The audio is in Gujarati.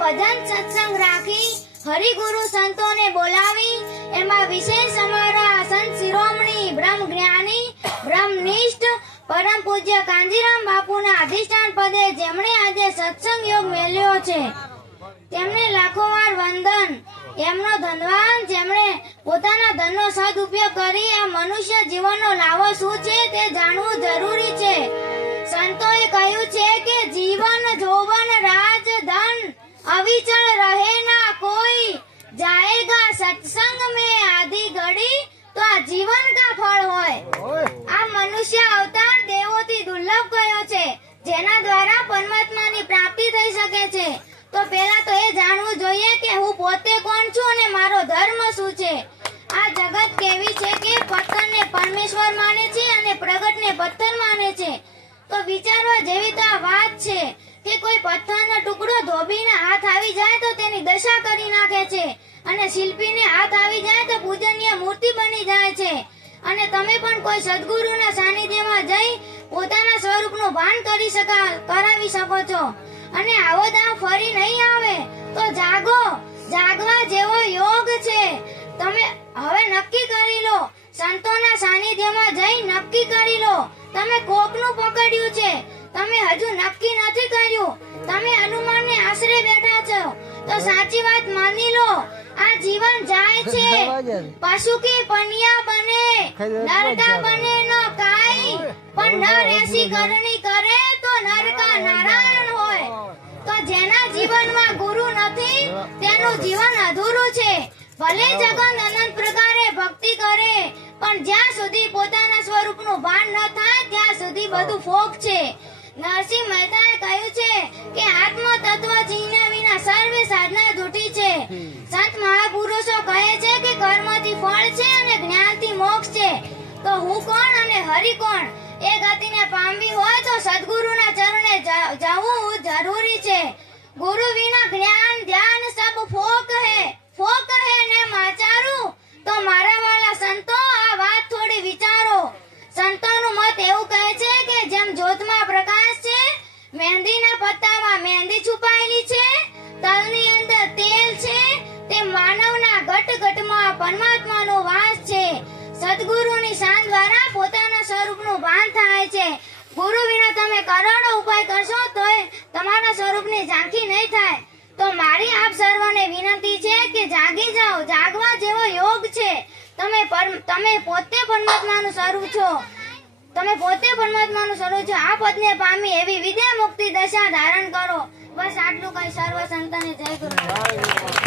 ભજન સત્સંગ રાખી હરિગુરુ સંતોને બોલાવી એમાં વિશેષ અમારા સંત શિરોમણી બ્રહ્મ જ્ઞાની બ્રહ્મનિષ્ઠ પરમ પૂજ્ય કાંજીરામ બાપુના અધિષ્ઠાન પદે જેમણે આજે સત્સંગ યોગ મેળ્યો છે તેમને લાખો વાર વંદન। એમનો ધનવાન જેમણે પોતાના ધનનો સદુપયોગ કરી આ મનુષ્ય જીવનનો લાવો શું છે તે જાણવું જરૂરી છે। સંતોએ કહ્યું છે કે જીવન જોવન રાજ ધન अविचल रहे ना कोई जाएगा सत्संग में आधी घड़ी तो आ जीवन का फल होय। आ मनुष्य अवतार देवोથી દુર્લભ ગયો છે જેના દ્વારા પરમાત્માની પ્રાપ્તિ થઈ શકે છે। તો પહેલા તો એ જાણવું જોઈએ કે હું પોતે કોણ છું અને મારો ધર્મ શું છે। આ જગત કેવી છે કે પથ્થરને પરમેશ્વર માને છે અને પ્રગટને પથ્થર માને છે। તો વિચારવા જેવી તો આ વાત છે કે કોઈ પથ્થરનો ટુકડો ધોબીને હાથ આવી જાય તો તેની દશા કરી નાખે છે અને શિલ્પીને હાથ આવી જાય તો પૂજનીય મૂર્તિ બની જાય છે। અને તમે પણ કોઈ સદ્ગુરુના સાનિધ્યમાં જઈ પોતાના સ્વરૂપનું ભાન કરાવી શકો છો। અને આવો દાવ ફરી નહીં આવે તો જાગો, જાગવા જેવો યોગ છે। તમે હવે નક્કી કરી લો, સંતોના સાનિધ્યમાં જઈ નક્કી કરી લો। તમે કોકનું પકડ્યું છે, તમે હજુ નક્કી નથી કર્યું, તમે અનુમાનને આશરે બેઠા છો તો સાચી વાત માની લો। આ જીવન જાય છે, પશુ કી પનિયા બને નરકા બને નો કાઈ, પણ નર એસી કરણી કરે તો નરકા નારાયણ હોય। તો જેના જીવનમાં ગુરુ નથી તેનું જીવન અધૂરું છે। ભલે જગત અનંત પ્રકારે ભક્તિ કરે પણ જ્યાં સુધી પોતાના સ્વરૂપનું ભાન ન થાય ત્યાં સુધી બધું ફોક છે। નરસિંહ મહેતાએ કહ્યું છે કે આત્મ તત્વ ચીન્યા વિના સર્વે સાધના જૂઠી છે। સંત મહાપુરુષો કહે છે કે કર્મથી ફળ છે અને જ્ઞાનથી મોક્ષ છે। તો હું કોણ અને હરિ કોણ એ ગતિને પામવી હોય તો સદગુરુના ચરણે જવું જરૂરી છે। ગુરુ વિના જ્ઞાન ધ્યાન સબ ફોક હે ને માચારું। તો મારા વાલા સંતો આ વાત થોડી વિચારો। સંતોનું મત એવું કહે છે કે જેમ જ્યોતમાં પ્રકાશ છે, મહેંદીના પત્તામાં મહેંદી છુપાયેલી છે, તલની અંદર તેલ છે, તે માનવના ઘટ-ઘટમાં પરમાત્માનો વાસ છે। સદગુરુની શાન દ્વારા પોતાના સ્વરૂપનું ભાન થાય છે। ગુરુ વિના તમે કરોડો ઉપાય કરશો તોય તમારા સ્વરૂપની ઝાંખી નહીં થાય। તો મારી આપ સર્વને વિનંતી છે કે જાગી જાઓ, જાગવા જેવો યોગ છે। તમે પોતે પરમાત્માનું સ્વરૂપ છો, તમે પોતે પરમાત્માનું સ્વરૂપ છો। આ પદને પામી એવી વિદ્યા મુક્તિ દશા ધારણ કરો। બસ આટલું કઈ સર્વ સંતને જય ગુરુ।